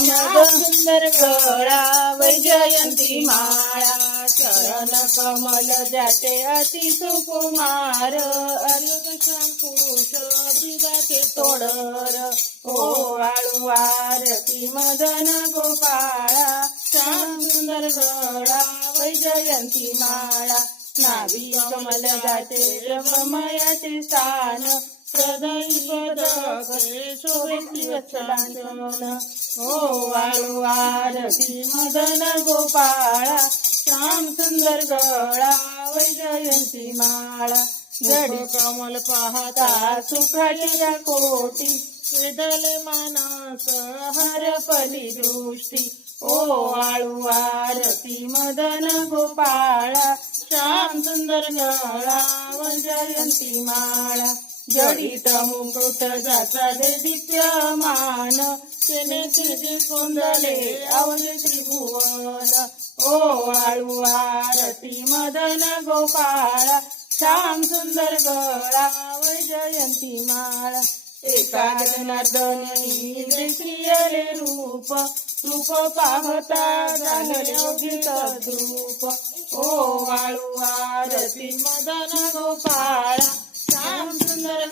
सुंदर गळा वैजयंती माळा चरण कमल जाते अति सुकुमार अलग शंकुश बिगाचे तोडर ओ वाळू आरती मदन गोपाळा श्याम सुंदर गळा वैजयंती माळा नाभी कमल जाते रमयाचे स्थान हृदय पदके शोभेती वत्सलांचन ओ वाळू आरती मदन गोपाळा श्याम सुंदर गळा वैजयंती माळा जडी कमल पाहता सुखाच्या कोटी वेदले मानस हरपली दृष्टी ओ वाळू आरती मदन गोपाळा श्याम सुंदर गळा वैजयंती माळा जडित मुकुट जाता दे दिप्यमान तेने तुझे कुंडले आवले त्रिभुवन ओ वाळू आरती मदन गोपाळा श्याम सुंदर गळा वैजयंती माळा एका जनार्दनी देखिले रूप रूप पाहता झाले योगित द्रूप ओ वाळू आरती मदन गोपाळा श्याम सुंदर